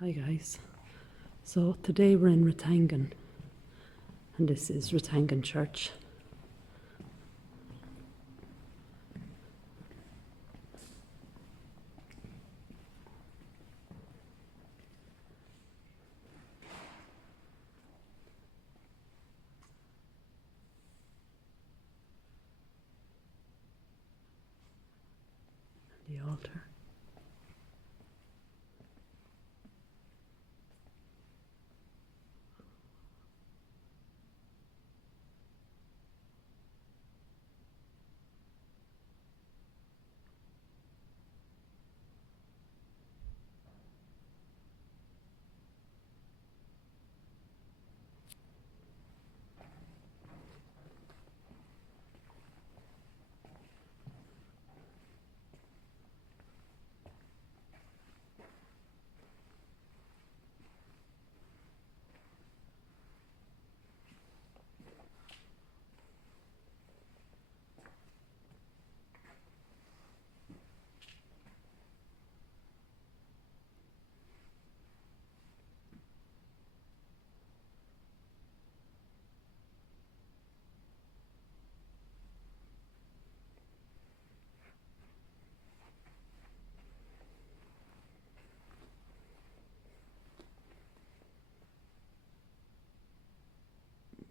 Hi guys, so today we're in Rathangan and this is Rathangan Church. The altar.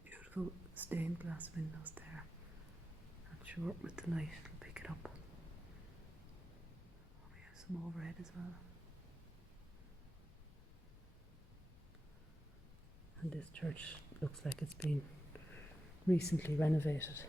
Beautiful stained glass windows there. Not sure with the light it'll pick it up. We have some overhead as well. And this church looks like it's been recently renovated.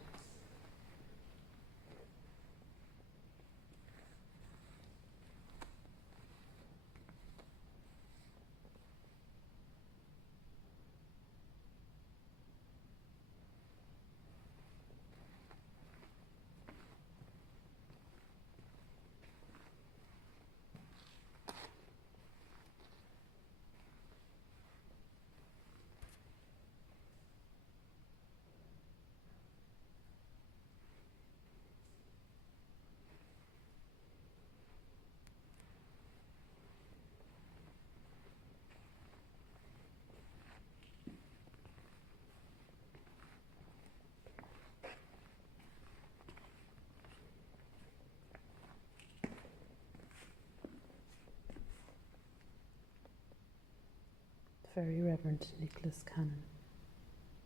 Very Reverend Nicholas Cannon,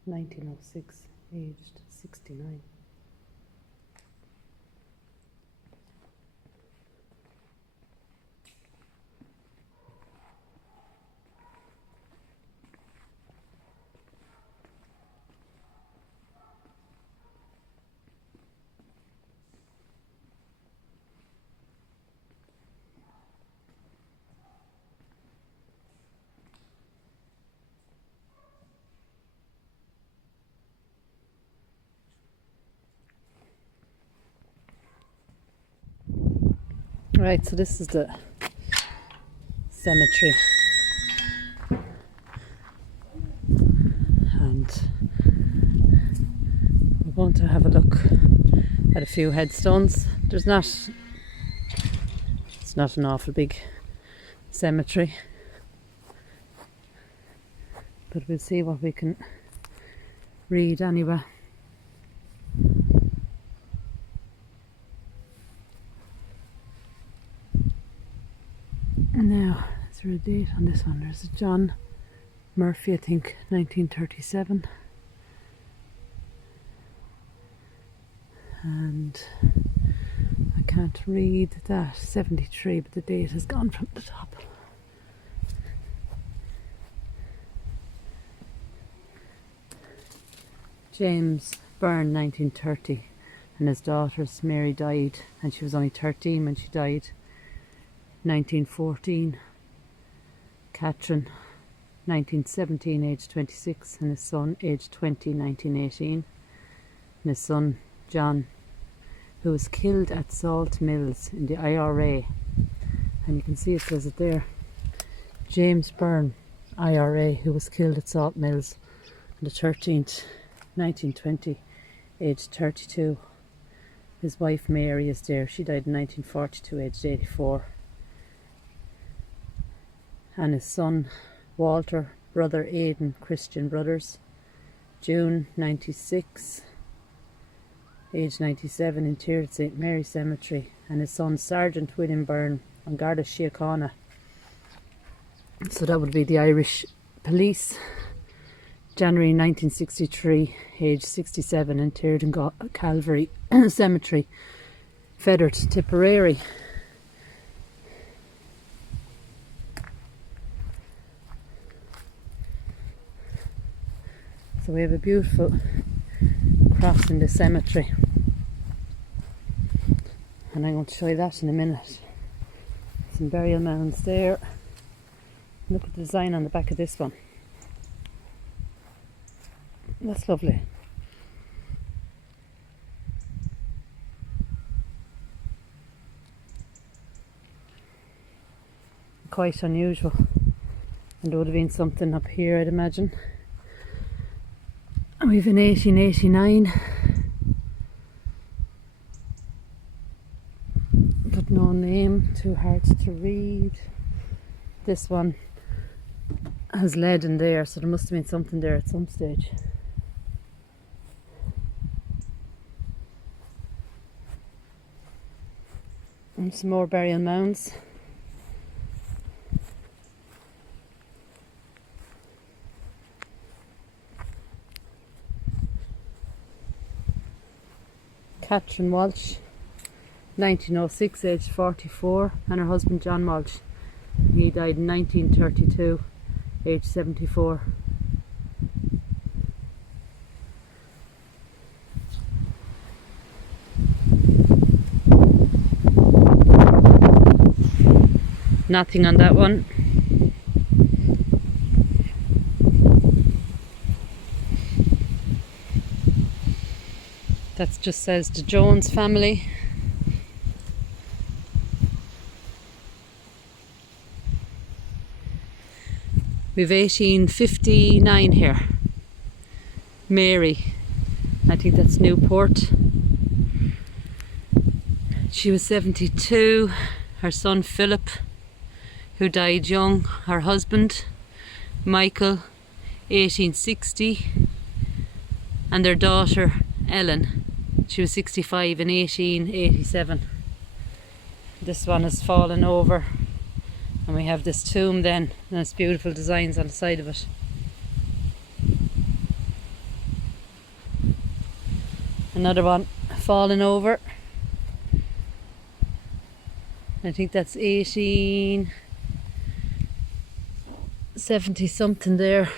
1906, aged 69. Right, so this is the cemetery, and we're going to have a look at a few headstones. It's not an awful big cemetery, but we'll see what we can read anyway. Now, is there a date on this one? There's a John Murphy, I think 1937, and I can't read that, 73, but the date has gone from the top. James Byrne, 1930, and his daughters. Mary died and she was only 13 when she died, 1914. Catherine, 1917, aged 26, and his son, aged 20, 1918. And his son, John, who was killed at Salt Mills in the IRA. And you can see it says it there. James Byrne, IRA, who was killed at Salt Mills on the 13th, 1920, aged 32. His wife Mary is there. She died in 1942, aged 84. and his son Walter, brother Aidan, Christian brothers. June 96, age 97, interred at St Mary Cemetery, and his son Sergeant William Byrne on Garda Síochána. So that would be the Irish police. January 1963, age 67, interred in Calvary Cemetery, Feddart, Tipperary. So we have a beautiful cross in the cemetery, and I'm going to show you that in a minute. Some burial mounds there. Look at the design on the back of this one. That's lovely. Quite unusual. And there would have been something up here, I'd imagine. And we've in 1889. But no name, too hard to read. This one has lead in there, so there must have been something there at some stage. And some more burial mounds. Catherine Walsh, 1906, aged 44, and her husband John Walsh. He died in 1932, aged 74. Nothing on that one. That just says the Jones family. We've 1859 here. Mary, I think that's Newport. She was 72. Her son Philip, who died young. Her husband Michael, 1860. And their daughter Ellen. She was 65 in 1887. This one has fallen over, and we have this tomb then, and it's beautiful designs on the side of it. Another one fallen over. I think that's 1870 something there.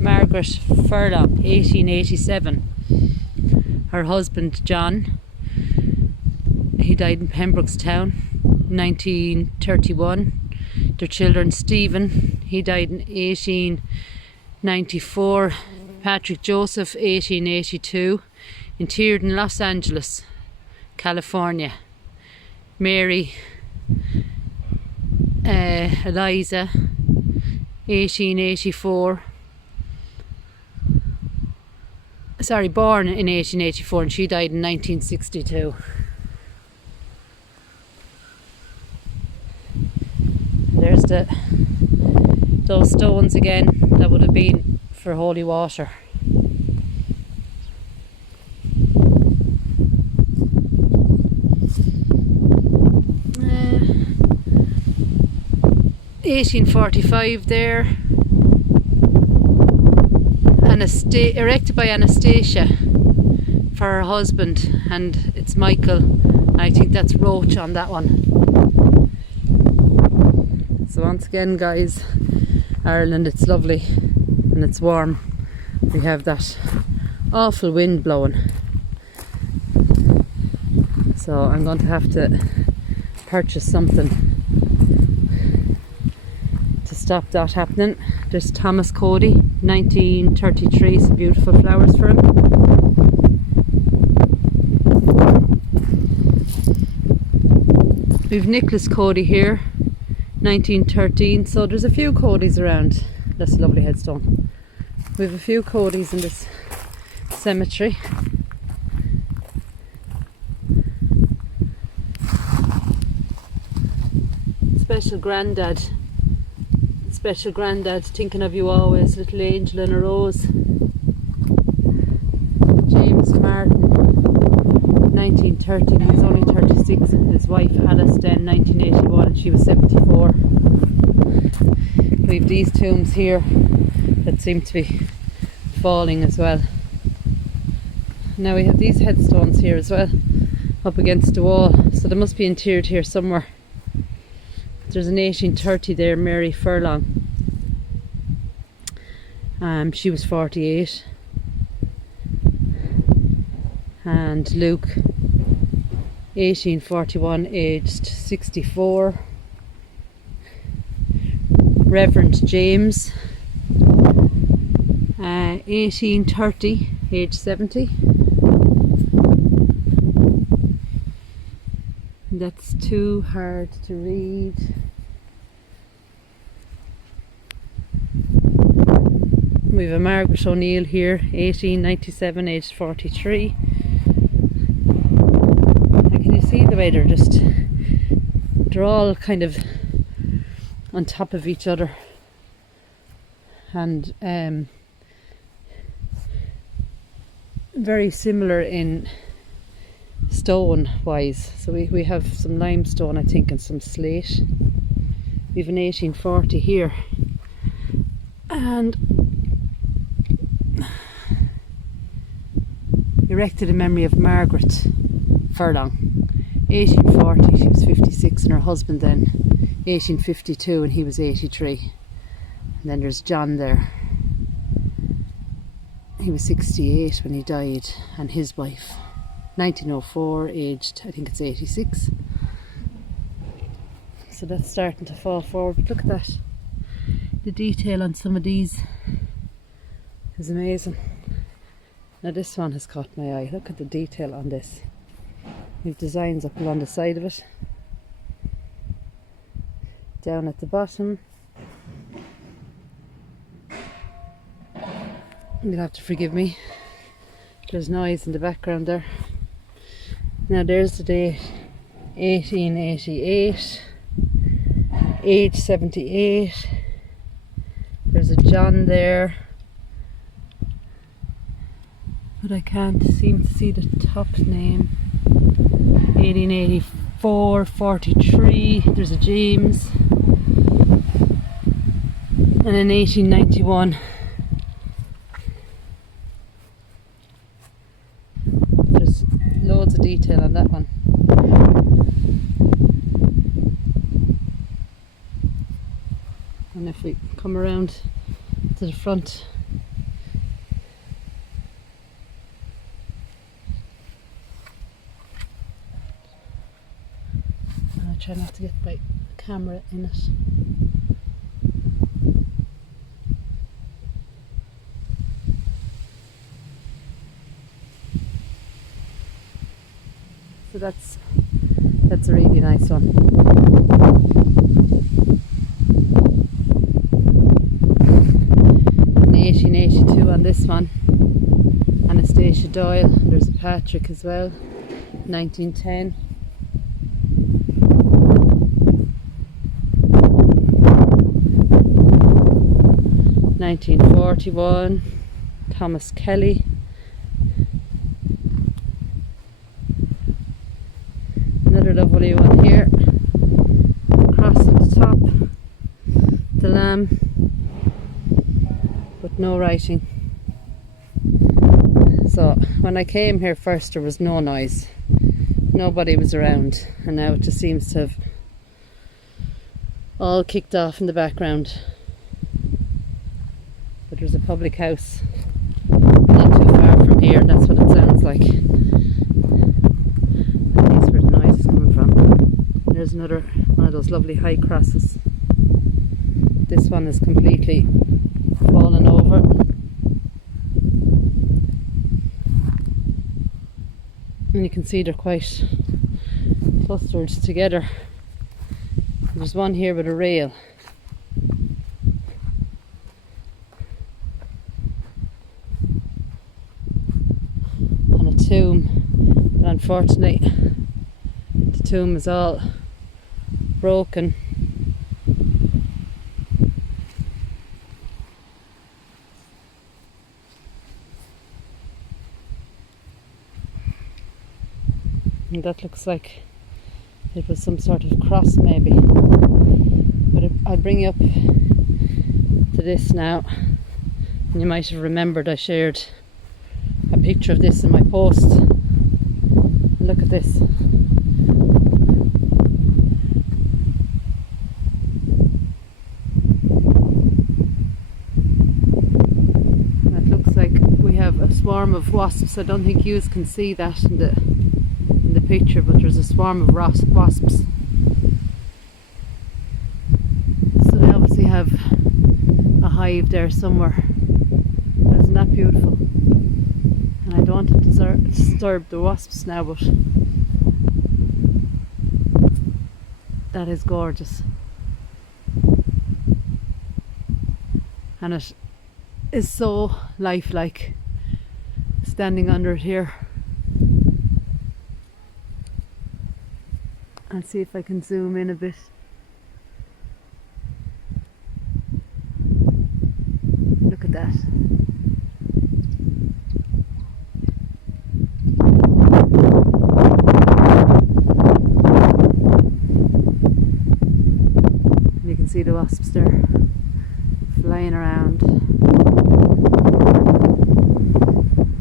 Margaret Furlong, 1887. Her husband John, he died in Pembrokestown, 1931. Their children Stephen, he died in 1894. Patrick Joseph, 1882, interred in Los Angeles, California. Mary Eliza, 1884. Sorry, born in 1884, and she died in 1962. There's those stones again. That would have been for holy water. Uh, 1845 there. Erected by Anastasia for her husband, and it's Michael. I think that's Roach on that one. So once again, guys, Ireland, it's lovely and it's warm. We have that awful wind blowing, so I'm going to have to purchase something to stop that happening. There's Thomas Cody, 1933, some beautiful flowers for him. We've Nicholas Cody here, 1913, so there's a few Codys around. That's a lovely headstone. We have a few Codys in this cemetery. special granddad. Special granddad, thinking of you always, little angel and a rose. James Martin, 1930, he was only 36, and his wife Alice then 1981, and she was 74. We have these tombs here that seem to be falling as well. Now we have these headstones here as well, up against the wall, so they must be interred here somewhere. There's an 1830 there, Mary Furlong. She was 48. And Luke, 1841, aged 64. Reverend James, 1830, aged 70. That's too hard to read. We have a Margaret O'Neill here, 1897, aged 43. And can you see the way they're all kind of on top of each other, and very similar in stone wise. So we have some limestone, I think, and some slate. We have an 1840 here, and erected in memory of Margaret Furlong, 1840, she was 56, and her husband then 1852, and he was 83. And then there's John there, he was 68 when he died, and his wife 1904, aged, I think it's 86. So that's starting to fall forward, but look at that, the detail on some of these is amazing. Now this one has caught my eye, look at the detail on this. We've designs up along the side of it, down at the bottom. You'll have to forgive me, there's noise in the background there. Now there's the date, 1888, age 78. There's a John there, but I can't seem to see the top name. 1884, 43, there's a James. And in 1891, there's loads of detail on that one. And if we come around to the front, and I try not to get my camera in it. So that's a really nice one. In 1882 on this one, Anastasia Doyle. There's a Patrick as well, 1910. (1941) Thomas Kelly. Another lovely one here, cross at the top, the lamb, but no writing. So when I came here first there was no noise, nobody was around, and now it just seems to have all kicked off in the background. But there's a public house not too far from here, that's what it sounds like. There's another one of those lovely high crosses. This one is completely fallen over. And you can see they're quite clustered together. There's one here with a rail. And a tomb. But unfortunately, the tomb is all broken And that looks like it was some sort of cross maybe. But I'll bring you up to this now. And you might have remembered I shared a picture of this in my post. Look at this. That looks like we have a swarm of wasps. I don't think you can see that in the picture, but there's a swarm of wasps. So they obviously have a hive there somewhere. Isn't that beautiful? And I don't want to disturb the wasps now, but that is gorgeous. And it is so lifelike standing under it here. I'll see if I can zoom in a bit. Look at that. You can see the wasps there flying around.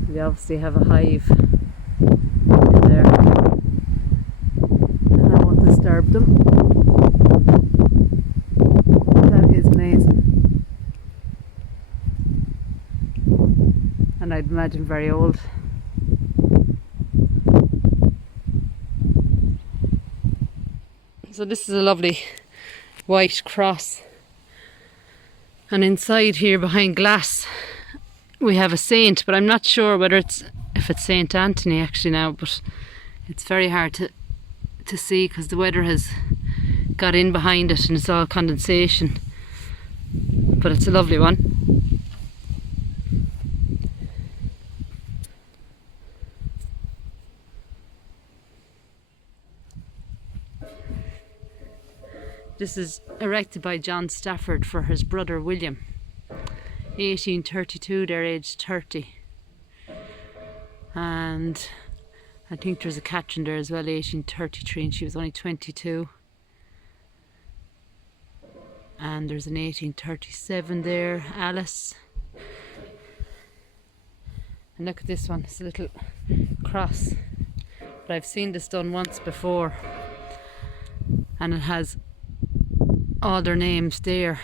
They obviously have a hive in there, and I won't disturb them. That is amazing, and I'd imagine very old. So this is a lovely white cross, and inside here behind glass we have a saint, but I'm not sure whether if it's Saint Anthony actually now, but it's very hard to see because the weather has got in behind it and it's all condensation, but it's a lovely one. This is erected by John Stafford for his brother William. 1832, they're aged 30. And I think there's a Catherine there as well, 1833, and she was only 22. And there's an 1837 there, Alice. And look at this one, it's a little cross. But I've seen this done once before. And it has all their names there,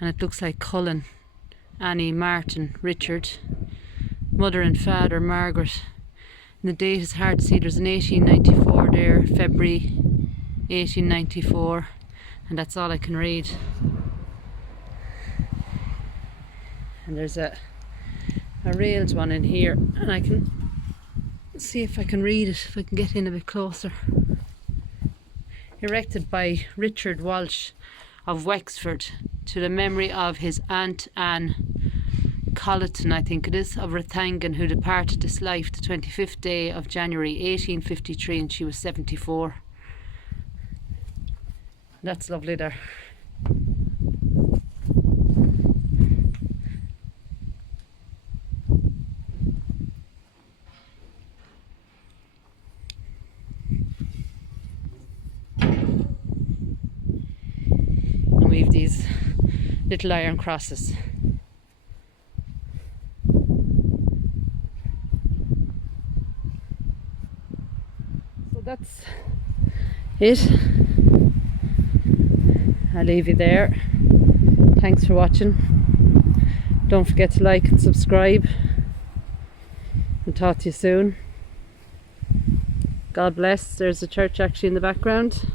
and it looks like Cullen, Annie, Martin, Richard, mother and father, Margaret. And the date is hard to see. There's an 1894 there, February 1894, and that's all I can read. And there's a railed one in here, and I can see if I can read it, if I can get in a bit closer. Erected by Richard Walsh of Wexford to the memory of his Aunt Anne Colleton, I think it is, of Rathangan, who departed this life the 25th day of January 1853, and she was 74. That's lovely there. We have these little iron crosses. So that's it. I'll leave you there. Thanks for watching. Don't forget to like and subscribe. And talk to you soon. God bless. There's a church actually in the background.